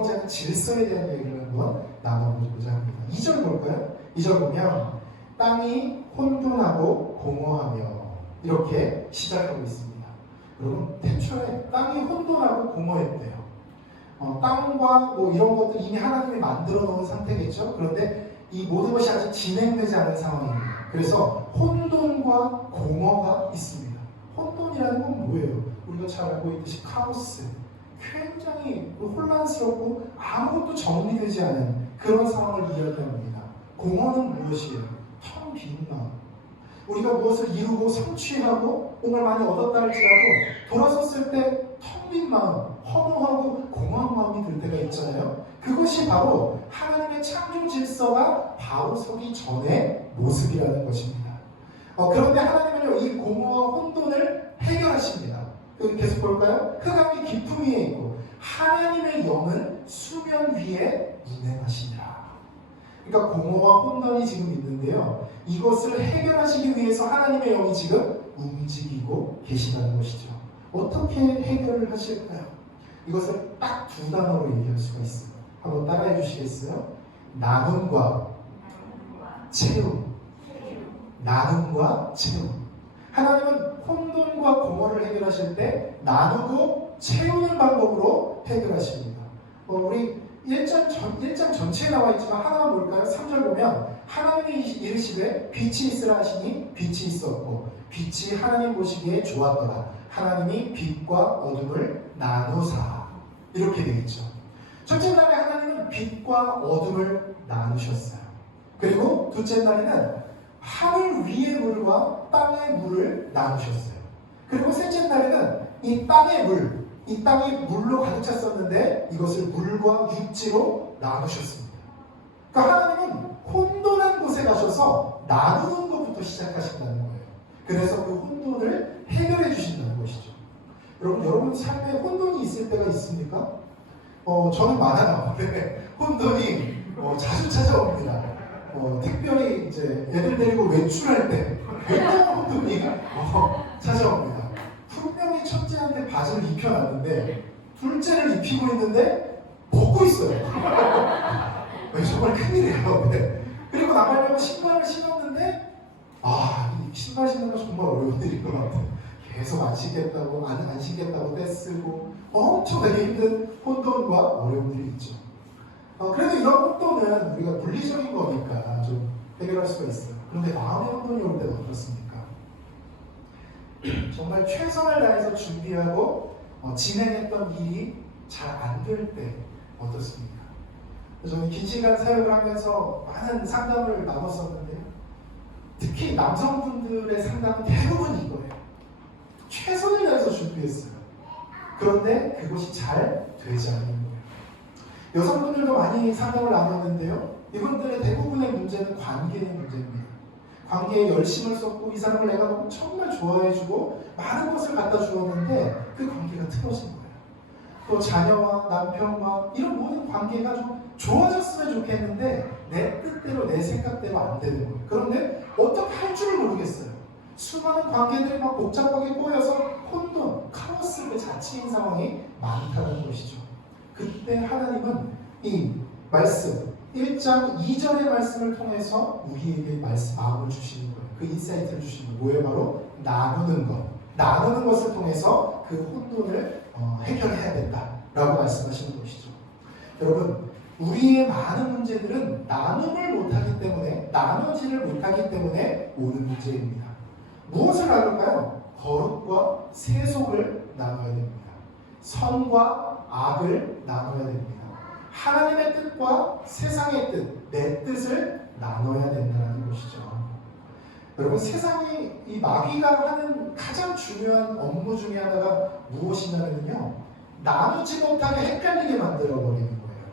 이루어지지 않는 질서에 대한 얘기를 한번 나눠보고자 합니다. 2절 볼까요? 2절 보면 땅이 혼돈하고 공허하며 이렇게 시작하고 있습니다. 여러분, 태초에 땅이 혼돈하고 공허했대요. 땅과 뭐 이런 것들 이미 하나님이 만들어 놓은 상태겠죠. 그런데 이 모든 것이 아직 진행되지 않은 상황입니다. 그래서 혼돈과 공허가 있습니다. 혼돈이라는 건 뭐예요? 우리가 잘 알고 있듯이 카오스, 굉장히 혼란스럽고 아무것도 정리되지 않은 그런 상황을 이야기합니다. 공허는 무엇이에요? 텅 빈 마음. 우리가 무엇을 이루고 성취하고 뭔가를 많이 얻었다 할지라도 돌아섰을 때 텅 빈 마음, 허무하고 공허한 마음이 들 때가 있잖아요. 그것이 바로 하나님의 창조 질서가 바로 서기 전의 모습이라는 것입니다. 그런데 하나님은요, 이 공허와 혼돈을 해결하십니다. 계속 볼까요? 흑암이 깊음 위에 있고 하나님의 영은 수면 위에 운행하시니라. 그러니까 공허와 혼돈이 지금 있는데요, 이것을 해결하시기 위해서 하나님의 영이 지금 움직이고 계시다는 것이죠. 어떻게 해결을 하실까요? 이것을 딱 두 단어로 얘기할 수가 있습니다. 한번 따라해 주시겠어요? 나눔과 채움. 나눔과 채움. 하나님은 혼돈과 공허를 해결하실 때 나누고 채우는 방법으로 해결하십니다. 우리 1장 전체에 나와 있지만 하나만 볼까요? 3절 보면 하나님이 이르시되 빛이 있으라 하시니 빛이 있었고 빛이 하나님 보시기에 좋았더라. 하나님이 빛과 어둠을 나누사. 이렇게 되겠죠. 첫째 날에 하나님은 빛과 어둠을 나누셨어요. 그리고 둘째 날에는 하늘 위의 물과 땅의 물을 나누셨어요. 그리고 셋째 날에는 이 땅의 물, 이 땅이 물로 가득 찼었는데 이것을 물과 육지로 나누셨습니다. 그러니까 하나님은 혼돈한 곳에 가셔서 나누는 것부터 시작하신다는 거예요. 그래서 그 혼돈을 해결해 주신다는 것이죠. 여러분 삶에 혼돈이 있을 때가 있습니까? 저는 많아요. 네, 혼돈이 자주 찾아옵니다. 특별히 이제 애들 데리고 외출할 때 굉장한 혼돈이 찾아옵니다. 분명히 첫째한테 바지를 입혀놨는데 둘째를 입히고 있는데 벗고 있어요. 정말 큰일이에요. 네. 그리고 나가려고 신발을 신었는데 이 신발 신는 건 정말 어려운 일인 것 같아요. 계속 안 신겠다고 떼쓰고 엄청나게 힘든 혼돈과 어려움들이 있죠. 그래도 이런 혼돈은 우리가 물리적인 거니까 좀 해결할 수가 있어요. 그런데 마음의 혼돈이 올 때는 어떻습니까? 정말 최선을 다해서 준비하고 진행했던 일이 잘 안 될 때 어떻습니까? 저는 긴 시간 사역을 하면서 많은 상담을 나눴었는데요. 특히 남성분들의 상담은 대부분 이거예요. 최선을 다해서 준비했어요. 그런데 그것이 잘 되지 않는 거예요. 여성분들도 많이 상담을 나눴는데요. 이분들의 대부분의 문제는 관계의 문제입니다. 관계에 열심을 쏟고 이 사람을 내가 너무 정말 좋아해주고 많은 것을 갖다 주었는데 그 관계가 틀어진 거예요. 또 자녀와 남편과 이런 모든 관계가 좀 좋아졌으면 좋겠는데 내 뜻대로 내 생각대로 안 되는 거예요. 그런데 어떻게 할 줄을 모르겠어요. 수많은 관계들이 막 복잡하게 꼬여서 혼돈, 카오스 그 자체인 상황이 많다는 것이죠. 그때 하나님은 이 말씀 1장 2절의 말씀을 통해서 우리에게 마음을 주시는 거예요. 그 인사이트를 주시는 거예요. 뭐예요? 바로 나누는 것. 나누는 것을 통해서 그 혼돈을 해결해야 된다라고 말씀하시는 것이죠. 여러분, 우리의 많은 문제들은 나눔을 못하기 때문에, 나누지를 못하기 때문에 오는 문제입니다. 무엇을 나눌까요? 거룩과 세속을 나눠야 됩니다. 선과 악을 나눠야 됩니다. 하나님의 뜻과 세상의 뜻, 내 뜻을 나눠야 된다는 것이죠. 여러분, 세상이 이 마귀가 하는 가장 중요한 업무 중에 하나가 무엇이냐면요, 나누지 못하게 헷갈리게 만들어버리는 거예요.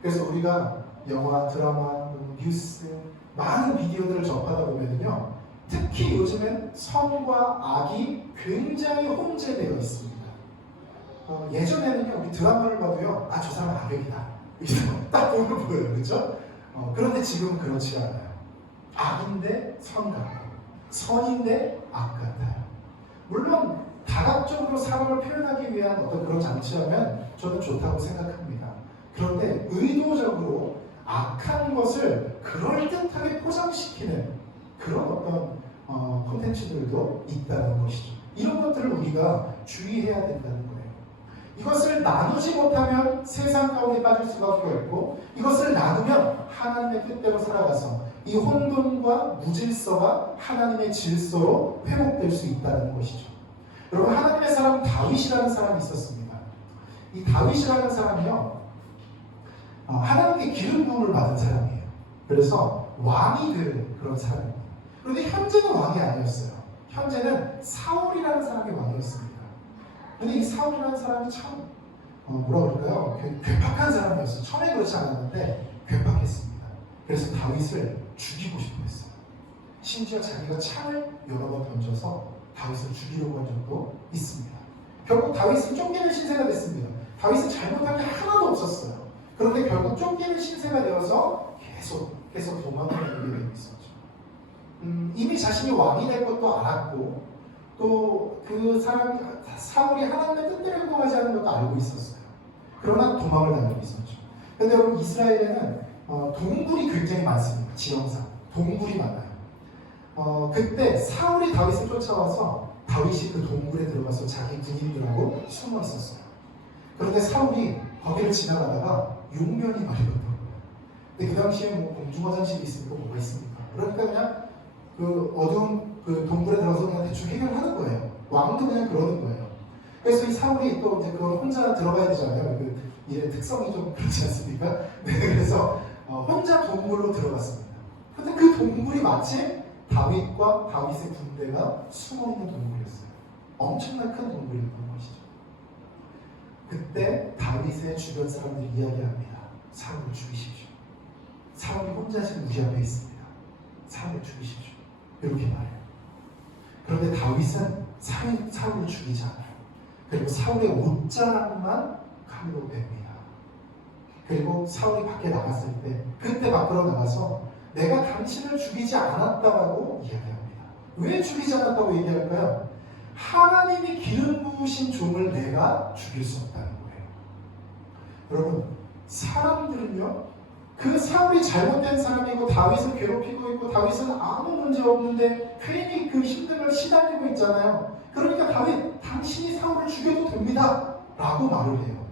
그래서 우리가 영화, 드라마, 뉴스, 많은 비디오들을 접하다 보면요, 특히 요즘엔 선과 악이 굉장히 혼재되어 있습니다. 예전에는요, 우리 드라마를 봐도요, 저 사람 악역이다. 딱 보면 보여요. 그렇죠? 그런데 지금은 그렇지 않아요. 악인데 선 같고, 선인데 악 같아요. 물론 다각적으로 사람을 표현하기 위한 어떤 그런 장치라면 저는 좋다고 생각합니다. 그런데 악한 것을 그럴듯하게 포장시키는 그런 어떤 콘텐츠들도 있다는 것이죠. 이런 것들을 우리가 주의해야 된다는 거예요. 이것을 나누지 못하면 세상 가운데 빠질 수밖에 없고, 이것을 나누면 하나님의 뜻대로 살아가서 이 혼돈과 무질서가 하나님의 질서로 회복될 수 있다는 것이죠. 여러분, 하나님의 사람 다윗이라는 사람이 있었습니다. 이 다윗이라는 사람이요, 하나님께 기름 부음을 받은 사람이에요. 그래서 왕이 된 그런 사람입니다. 그런데 현재는 왕이 아니었어요. 현재는 사울이라는 사람이 왕이었습니다. 근데 이 사울이라는 사람이 참 뭐라 그럴까요? 괴팍한 사람이었어요. 처음에 그렇지 않았는데 괴팍했습니다. 그래서 다윗을 죽이고 싶어 했어요. 심지어 자기가 창을 여러 번 던져서 다윗을 죽이려고 한 적도 있습니다. 결국 다윗은 쫓기는 신세가 됐습니다. 다윗은 잘못한 게 하나도 없었어요. 그런데 결국 쫓기는 신세가 되어서 계속 도망을 가게 되고 있었죠. 이미 자신이 왕이 될 것도 알았고, 또 그 사람이 사울이 하나님의 뜻대로 행동하지 않는 것도 알고 있었어요. 그러나 도망을 다니고 있었죠. 그런데 여러분, 이스라엘에는 동굴이 굉장히 많습니다. 지형상 동굴이 많아요. 그때 사울이 다윗을 쫓아와서 다윗이 그 동굴에 들어가서 자기 군인들하고 숨어 있었어요. 그런데 사울이 거기를 지나가다가 용변이 마려웠던 거예요. 근데 그 당시에 뭐 공중 화장실이 있으니까 뭐가 있습니까? 그러니까 그냥 그 어두운 그 동굴에 들어가서 그냥 대충 해결하는 거예요. 왕도 그냥 그러는 거예요. 그래서 이 사울이 또 이제 그걸 혼자 들어가야 되잖아요. 그 일의 특성이 좀 그렇지 않습니까? 네, 그래서 혼자 동굴로 들어갔습니다. 그런데 그 동굴이 마치 다윗과 다윗의 군대가 숨어 있는 동굴이었어요. 엄청난 큰 동굴이었던 것이죠. 그때 다윗의 주변 사람들이 이야기합니다. 사울을 죽이십시오. 사울이 혼자 지금 우리 앞에 있습니다. 사울을 죽이십시오. 이렇게 말해요. 그런데 다윗은 사울을 죽이지 않아요. 그리고 사울의 옷자락만 칼로 뺍니다. 그리고 사울이 밖에 나갔을 때, 그때 밖으로 나가서 내가 당신을 죽이지 않았다고 이야기합니다. 왜 죽이지 않았다고 얘기할까요? 하나님이 기름 부으신 종을 내가 죽일 수 없다는 거예요. 여러분, 사람들은요, 그 사울이 잘못된 사람이고 다윗을 괴롭히고 있고 다윗은 아무 문제 없는데 괜히 그 힘든 걸 시달리고 있잖아요. 그러니까 다윗, 당신이 사울을 죽여도 됩니다 라고 말을 해요.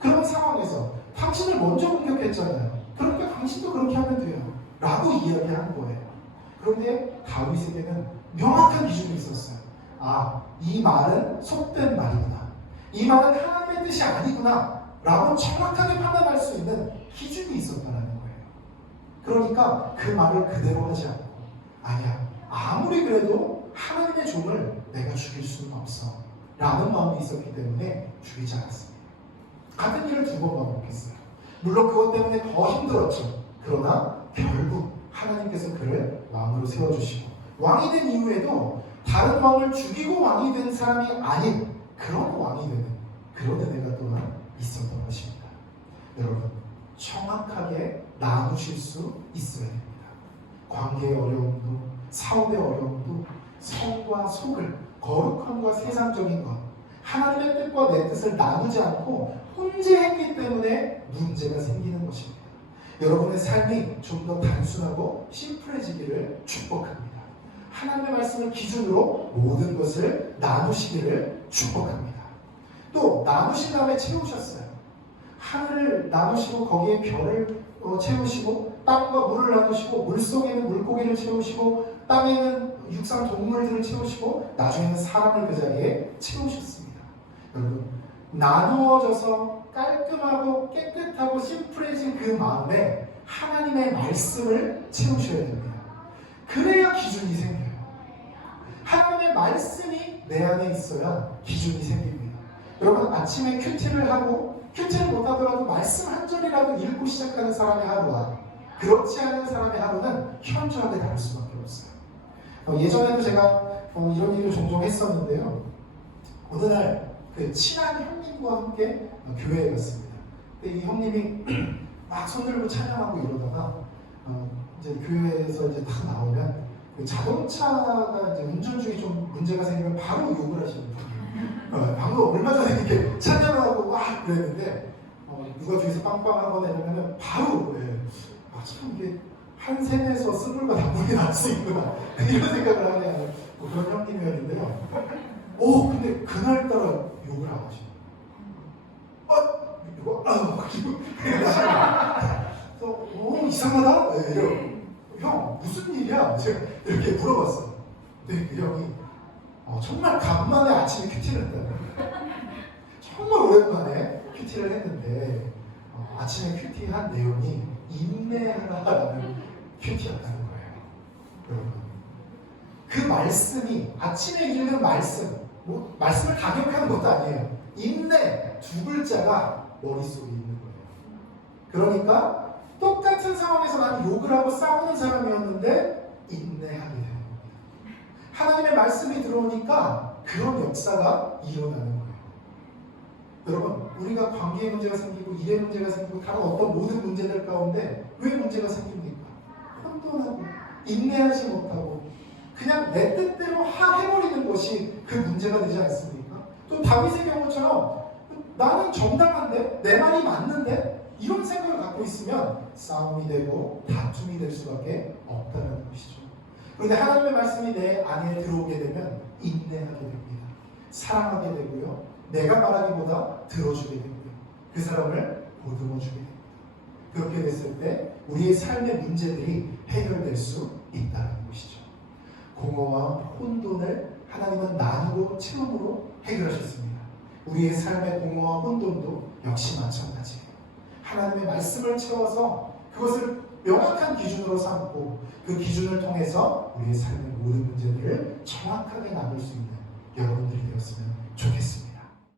그런 상황에서 당신을 먼저 공격했잖아요. 그러니까 당신도 그렇게 하면 돼요 라고 이야기하는 거예요. 그런데 다윗에게는 명확한 기준이 있었어요. 아, 이 말은 속된 말이구나, 이 말은 하나님의 뜻이 아니구나 라고 정확하게 판단할 수 있는 기준이 있었다는 거예요. 그러니까 그 말을 그대로 하지 않고, 아니야, 아무리 그래도 하나님의 종을 내가 죽일 수는 없어 라는 마음이 있었기 때문에 죽이지 않았습니다. 같은 일을 두 번 반복했어요. 물론 그것 때문에 더 힘들었죠. 그러나 결국 하나님께서 그를 왕으로 세워주시고, 왕이 된 이후에도 다른 왕을 죽이고 왕이 된 사람이 아닌 그런 왕이 되는 그런 은혜가 또한 있었던 것입니다. 여러분, 정확하게 나누실 수 있어야 됩니다. 관계의 어려움도, 사업의 어려움도, 성과 속을, 거룩함과 세상적인 것, 하나님의 뜻과 내 뜻을 나누지 않고 혼자 했기 때문에 문제가 생기는 것입니다. 여러분의 삶이 좀 더 단순하고 심플해지기를 축복합니다. 하나님의 말씀을 기준으로 모든 것을 나누시기를 축복합니다. 또 나누신 다음에 채우셨어요. 하늘을 나누시고 거기에 별을 채우시고, 땅과 물을 나누시고 물속에는 물고기를 채우시고, 땅에는 육상 동물들을 채우시고, 나중에는 사람을 그 자리에 채우셨습니다. 여러분, 나누어져서 깔끔하고 깨끗하고 심플해진 그 마음에 하나님의 말씀을 채우셔야 됩니다. 그래야 기준이 생겨요. 하나님의 말씀이 내 안에 있어야 기준이 생깁니다. 여러분, 아침에 큐티를 하고 큐티를 못하더라도 말씀 한 절이라도 읽고 시작하는 사람의 하루와 그렇지 않은 사람의 하루는 현저하게 다를 수밖에 없어요. 예전에도 제가 이런 얘기를 종종 했었는데요. 어느 날 그 친한 형님과 함께 교회에 갔습니다. 근데 이 형님이 막 손들고 찬양하고 이러다가 이제 교회에서 이제 딱 나오면 그 자동차가 이제 운전 중에 좀 문제가 생기면 바로 욕을 하시는 분이에요. 방금 얼마 전에 이렇게 찬양하고 막 그랬는데 누가 뒤에서 빵빵하거나 이러면은 바로 참 이게 한 셈에서 쓴물과 단물이 날 수 있구나 이런 생각을 하는 그런 형님이었는데요. 근데 그날따라 욕을 안 하시네. 이거 그래서 이상하다. 형 무슨 일이야? 제가 이렇게 물어봤어요. 근데 그 형이 정말 간만에 아침에 큐티를 했다고. 정말 오랜만에 큐티를 했는데 아침에 큐티한 내용이 인내하라는 큐티였다는 거예요. 여러분, 그 말씀이 아침에 읽는 말씀을 강력하는 것도 아니에요. 인내 두 글자가 머릿속에 있는 거예요. 그러니까 똑같은 상황에서 나는 욕을 하고 싸우는 사람이었는데 인내하게 되는 겁니다. 하나님의 말씀이 들어오니까 그런 역사가 일어나는 거예요. 여러분, 우리가 관계에 문제가 생기고 일에 문제가 생기고 다른 어떤 모든 문제들 가운데 왜 문제가 생깁니까? 혼돈하고 인내하지 못하고 그냥 내 뜻대로 해버리는 것이 그 문제가 되지 않습니까? 또 다윗의 경우처럼 나는 정당한데 내 말이 맞는데 이런 생각을 갖고 있으면 싸움이 되고 다툼이 될 수밖에 없다는 것이죠. 그런데 하나님의 말씀이 내 안에 들어오게 되면 인내하게 됩니다. 사랑하게 되고요. 내가 말하기보다 들어주게 됩니다. 그 사람을 보듬어주게 됩니다. 그렇게 됐을 때 우리의 삶의 문제들이 해결될 수 있다는 것이죠. 공허와 혼돈을 하나님은 나누고 채움으로 해결하셨습니다. 우리의 삶의 공허와 혼돈도 역시 마찬가지예요. 하나님의 말씀을 채워서 그것을 명확한 기준으로 삼고 그 기준을 통해서 우리의 삶의 모든 문제들을 정확하게 나눌 수 있는 여러분들이 되었으면 좋겠습니다.